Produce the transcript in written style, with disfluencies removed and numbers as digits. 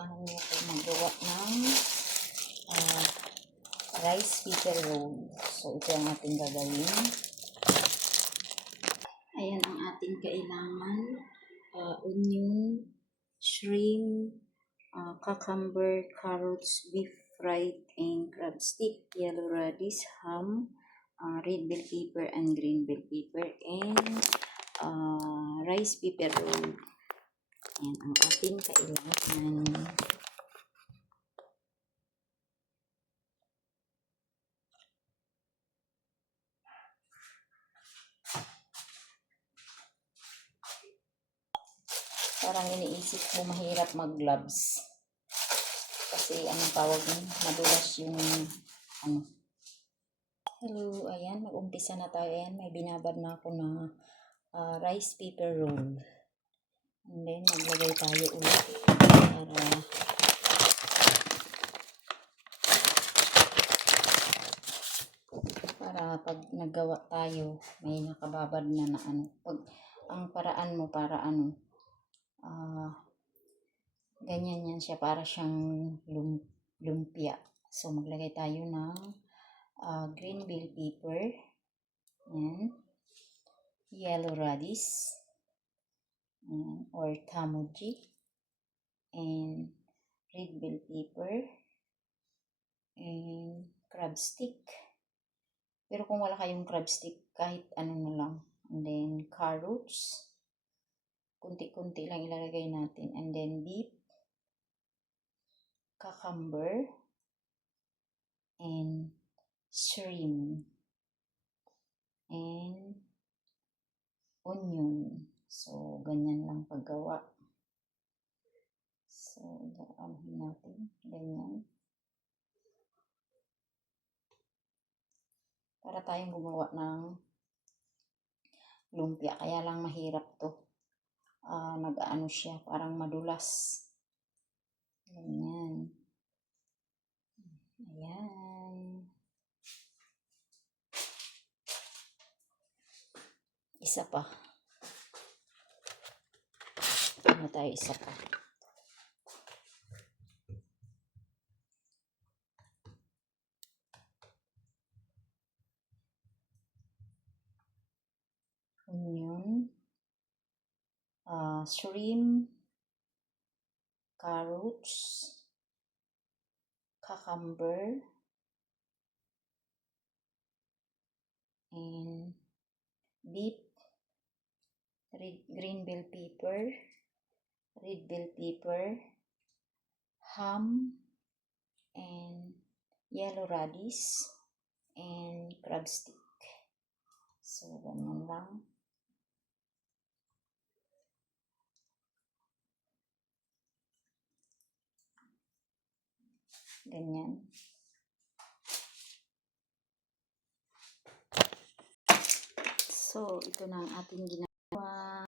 samahan niyo ako magawa ng rice paper roll. So, ito ang ating gagawin. Ayan ang ating kailangan. Onion, shrimp, cucumber, carrots, beef fried, and crab stick, yellow radish, ham, red bell pepper, and green bell pepper, and rice paper roll. Ayan ang ating kailangan. Parang iniisip mo mahirap mag-gloves. Kasi anong tawag yun? Madulas yung ano. Hello, ayan. Mag-umpisa na tayo. Ayan, may binabad na ako na rice paper roll. And then, maglagay tayo ulit para pag naggawa tayo, may nakababad na ano. Ang paraan mo para ano, ganyan yan siya, para siyang lumpia. So, maglagay tayo ng green bell pepper, yan, yellow radish, or tamuji, and red bell pepper, and crab stick. Pero kung wala kayong crab stick, kahit ano na lang. And then, carrots, kunti-kunti lang ilalagay natin. And then, beef, cucumber, and shrimp, and onion. So, ganyan lang paggawa. So, daanin natin. Ganyan. Para tayong gumawa ng lumpia. Kaya lang mahirap to. Nag-ano siya, parang madulas. Ganyan. Ayan. Isa pa. Ano tayo, isa pa. Onion, shrimp, carrots, cucumber, and beef, green bell pepper, red bell pepper, ham, and yellow radish, and crab stick. So, ganyan lang. Ganyan. So, ito na ang ating ginawa.